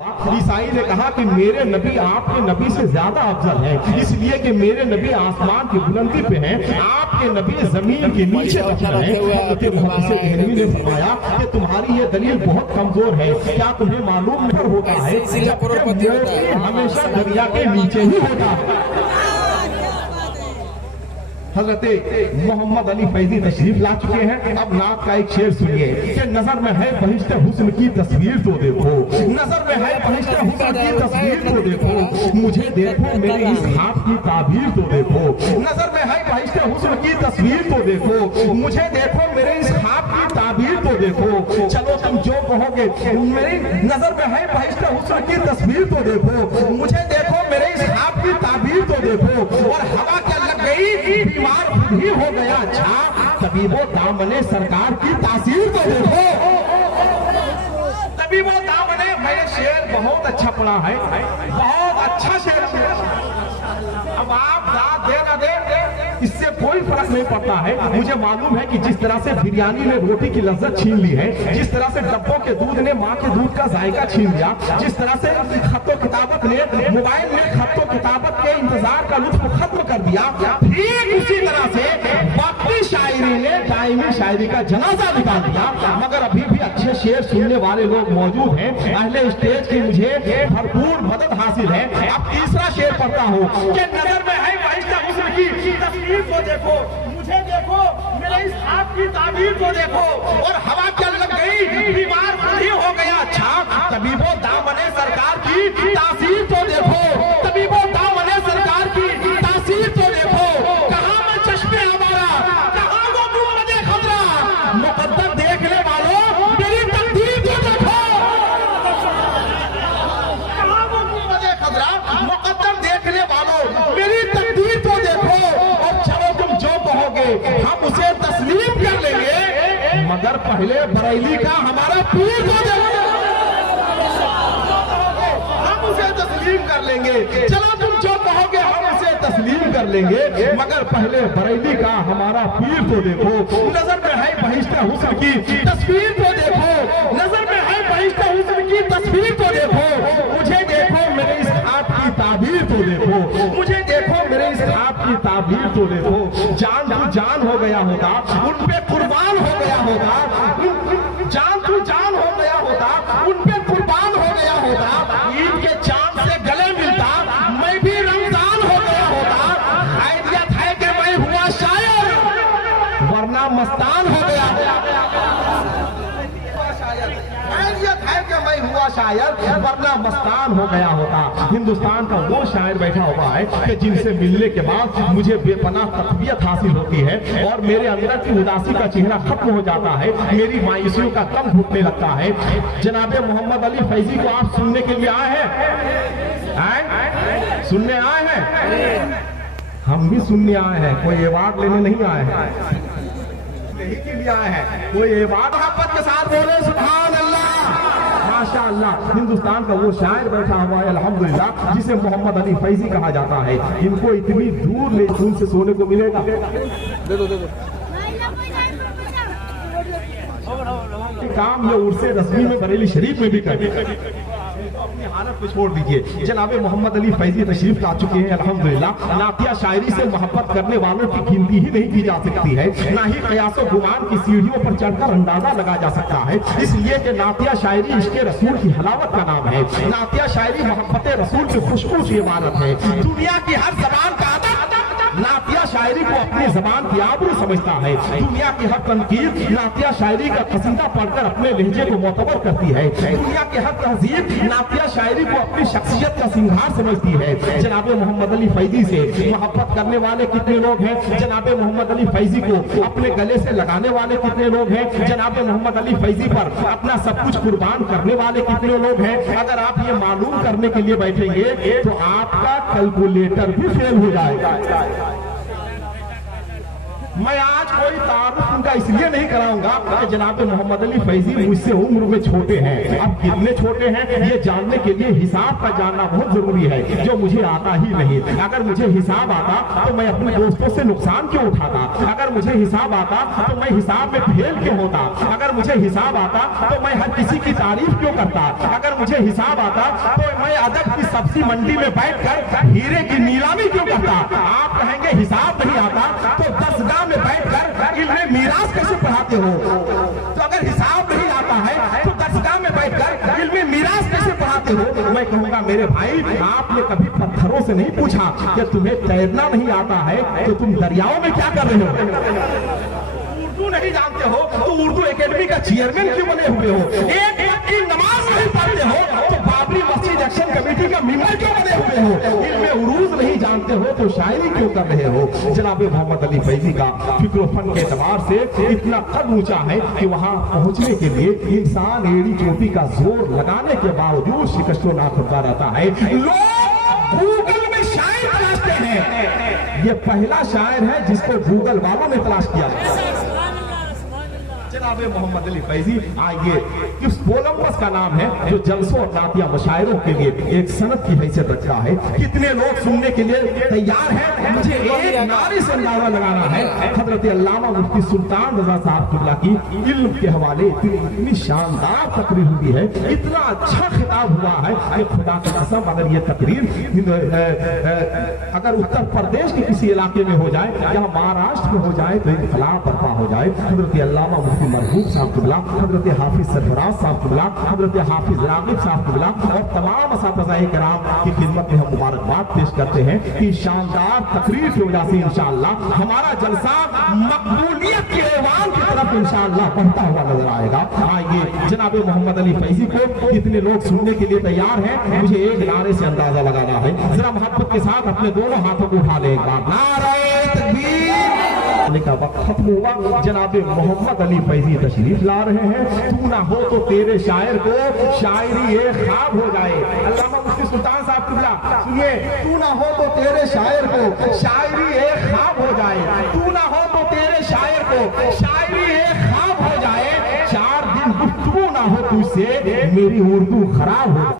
ईसाई ने कहा कि मेरे नबी आपके नबी से ज्यादा अफजल है, इसलिए कि मेरे नबी आसमान की बुलंदी पे हैं, आपके नबी जमीन के नीचे दफन हैं। ने फरमाया कि तुम्हारी ये दलील बहुत कमजोर है, क्या तुम्हें मालूम नहीं होता है हमेशा दरिया के नीचे ही होता है। हजरत मोहम्मद अली फैजी तशरीफ ला चुके हैं। अब नात का एक शेर सुनिए कि नजर में है बहिश्ते हुस्न की तस्वीर तो देखो, नजर में है बहिश्ते हुस्न की तस्वीर तो देखो, मुझे देखो मेरे इस हाथ की ताबीर तो देखो। नजर में है बहिश्ते हुस्न की तस्वीर तो देखो, मुझे देखो मेरे इस हाथ की ताबीर तो देखो। चलो तुम जो कहोगे, मेरी नजर में है बहिश्ते हुस्न की तस्वीर तो देखो, मुझे देखो मेरे इस हाथ की ताबीर तो देखो। और हवा क्या लग गई, बीमार भी हो गया अच्छा, तबीबो दामने सरकार की तासीर तो देखो। तबीबो दामने, मैंने शेर बहुत अच्छा पढ़ा है, बहुत अच्छा शेर। अब आप दाद दे ना दे इससे कोई फर्क नहीं पड़ता है। मुझे मालूम है कि जिस तरह से बिरयानी ने रोटी की लज्जत छीन ली है, जिस तरह से डब्बों के दूध ने माँ के दूध का जायका छीन लिया, जिस तरह से खत्तो किताबत ने मोबाइल में खत्तो किताबत के इंतजार का लुत्फ खत्म कर दिया, ठीक उसी तरह से वक्ती शायरी ने दायमी शायरी का जनाजा निकाल दिया। मगर अभी भी अच्छे शेर सुनने वाले लोग मौजूद हैं, अहले स्टेज की मुझे भरपूर मदद हासिल है। अब तीसरा शेर पढ़ता हूँ कि नजर में है बहिश्ते हुस्न की तस्वीर को देखो, मुझे देखो मेरे इस हाथ की ताबीर को देखो। और हवा क्या लग गई, बीमार भी हो गया अच्छा, तबीबो दामने सरकार की तासीर तो देखो। तबीबो दामने सरकार की तासीर तो देखो। कहाँ मैं चश्मे हमारा, कहाँ वो गुंबदे खतरा, मुकद्दर देखने वालों मेरी तकदीर को देखो। कहाँ वो गुंबदे खतरा, मुकद्दर देखने वालों मेरी तकदीर को देखो। और चलो तुम जो कहोगे हम उसे तस्लीम कर लेंगे, मगर पहले बरेली का हमारा पीर को देखो। हम उसे तस्लीम कर लेंगे, चलो तुम जो कहोगे हम उसे तस्लीम कर लेंगे, मगर पहले बरेली का हमारा पीर तो देखो। नजर में है बहिश्ते हुस्न की तस्वीर तो देखो, नजर में है बहिश्ते हुस्न की तस्वीर तो देखो। मुझे देखो मेरे इस हाथ की ताबीर तो देखो, मुझे देखो मेरे इस हाथ की ताबीर तो देखो। जान तू जान हो गया होगा, उन पे कुर्बान हो गया होगा, जान तू जान हो गया होगा, उन पे कुर्बान हो गया होगा। ईद के चांद से गले मिलता, मैं भी रमजान हो गया होता। खैरियत है कि मैं हुआ शायर, वरना मस्तान हो गया। खैरियत है कि मैं हुआ शायर, वरना मस्तान हो गया होता। हिंदुस्तान का वो शायर बैठा हुआ है कि जिनसे मिलने के बाद मुझे बेपनाह तकबीयत हासिल होती है और मेरे अंदर की उदासी का चेहरा खत्म हो जाता है, मेरी मायूसियों का दम घुटने लगता है। जनाबे मोहम्मद अली फैजी को आप सुनने के लिए आए हैं, सुनने आए हैं, हम भी सुनने आए हैं, कोई अवार्ड लेने नहीं आए हैं, यही के लिए आए हैं। कोई अवार्ड मोहब्बत के साथ बोले सुभान अल्लाह, माशाअल्लाह। हिंदुस्तान का वो शायर बैठा हुआ है अल्हम्दुलिल्लाह, जिसे मोहम्मद अली फैजी कहा जाता है। इनको इतनी दूर ले उनसे सोने को मिलेगा। दे दो काम ये उर्से रस्मी में बरेली शरीफ में भी कर अपनी हालत को छोड़ दीजिए। जनाबे मोहम्मद अली फैजी तशरीफ ला चुके हैं अल्हम्दुलिल्लाह। नातिया शायरी से मोहब्बत करने वालों की गिनती ही नहीं की जा सकती है, ना ही कयासो गुमान की सीढ़ियों पर चढ़कर अंदाजा लगा जा सकता है। इसलिए कि नातिया शायरी इश्क़े रसूल की हलावत का नाम है। नातिया शायरी मोहब्बत रसूल की खुशबू की इबारत है। दुनिया की हर जबान का नातिया शायरी को अपनी जबान की आबरू समझता है। दुनिया की हर तनकीद नातिया शायरी का कसीदा पढ़कर अपने लहजे को मोतबर करती है। दुनिया की हर तहजीब नातिया शायरी को अपनी शख्सियत का सिंगार समझती है। जनाबे मोहम्मद अली फैजी से मोहब्बत करने वाले कितने लोग हैं? जनाबे मोहम्मद अली फैजी को अपने गले से लगाने वाले कितने लोग हैं? जनाबे मोहम्मद अली फैजी पर अपना सब कुछ कुर्बान करने वाले कितने लोग हैं? अगर आप ये मालूम करने के लिए बैठेंगे तो आपका कैलकुलेटर भी फेल हो जाएगा। मैं आज कोई तारुफ उनका इसलिए नहीं कराऊंगा कि जनाब मोहम्मद अली फैजी मुझसे उम्र में छोटे हैं। अब कितने छोटे हैं ये जानने के लिए हिसाब का जानना बहुत जरूरी है, जो मुझे आता ही नहीं। अगर मुझे हिसाब आता तो मैं अपने दोस्तों से नुकसान क्यों उठाता? अगर मुझे हिसाब आता तो मैं हिसाब में फेल क्यों होता? अगर मुझे हिसाब आता तो मैं हर किसी की तारीफ क्यों करता? अगर मुझे हिसाब आता तो मैं अदब की सब्जी मंडी में बैठकर हीरे की नीलामी क्यों करता? आप कहेंगे हिसाब नहीं आता तो दरगाह में बैठकर इल्मे मीरास कैसे पढ़ाते हो? तो अगर हिसाब नहीं आता है तो दरगाह में बैठकर इल्मे मीरास कैसे पढ़ाते हो? तो मैं कहूंगा मेरे भाई, आपने कभी पत्थरों से नहीं पूछा कि तुम्हें तैरना नहीं आता है तो तुम दरियाओं में क्या कर रहे हो? उर्दू नहीं जानते हो तो उर्दू एकेडमी का चेयरमैन क्यों बने हुए हो? एक वक्त की नमाज नहीं पढ़ते हो तो बाबरी मस्जिद एक्शन कमेटी का मेंबर क्यों बने हुए हो? इल्मे उरूज नहीं जानते हो तो शायरी क्यों कर रहे हो? जनाब मोहम्मद अली फैजी का फिक्र फन के एतबार से इतना कद ऊंचा है कि वहां पहुंचने के लिए इंसान एड़ी चोटी का जोर लगाने के बावजूद शिकस्तों ना खुदा रहता है। लोग गूगल में शायर तलाशते हैं, ये पहला शायर है जिसको गूगल वालों ने तलाश किया। जनाब मोहम्मद अली फैजी आइए, इस कोलंबस का नाम है जो जलसों और नातिया मशायरों के लिए एक सनद की हैसियत रखता है। कितने लोग सुनने के लिए तैयार हैं? मुझे एक नारे से अंदाजा लगाना है। हजरत अल्लामा मुफ्ती सुल्तान रजा साहब किबला की इल्म के हवाले इतनी शानदार तकरीर हुई है, इतना अच्छा खिताब हुआ है कि खुदा की कसम अगर ये तकरीर अगर उत्तर प्रदेश के किसी इलाके में हो जाए या महाराष्ट्र में हो जाए तो इनकलाब बर्पा हो जाए। हजरत अल्लामा मरहूम साहब किबला, हजरत हाफिज सरफराज साहब किबला, हजरत हाफिज रागिब साहब किबला और तमाम असातिज़ाए किराम की खिदमत में हम मुबारकबाद पेश करते हैं कि शानदार तकरीर की वजह से इंशाअल्लाह हमारा जलसा मकबूलियत के ऐवान की तरफ इंशाअल्लाह बढ़ता हुआ नजर आएगा। आइए, जनाब मोहम्मद अली फैजी को कितने लोग सुनने के लिए तैयार हैं? मुझे एक नारे से अंदाजा लगाना है। जरा मोहब्बत के साथ अपने दोनों हाथों को उठा ले एक बार। नारे तकबीर का वक्त खत्म हुआ। जनाब मोहम्मद अली फैजी तशरीफ ला रहे हैं। तू ना हो तो तेरे शायर को शायरी एक ख्वाब हो जाए। अल्लामा मुफ्ती सुल्तान साहब किबला सुनिए, तू ना हो तो तेरे शायर को शायरी एक ख्वाब हो जाए। तू ना हो तो तेरे शायर को शायरी एक ख्वाब हो जाए। 4 दिन गुफ्तगू ना हो तुझसे मेरी उर्दू खराब हो।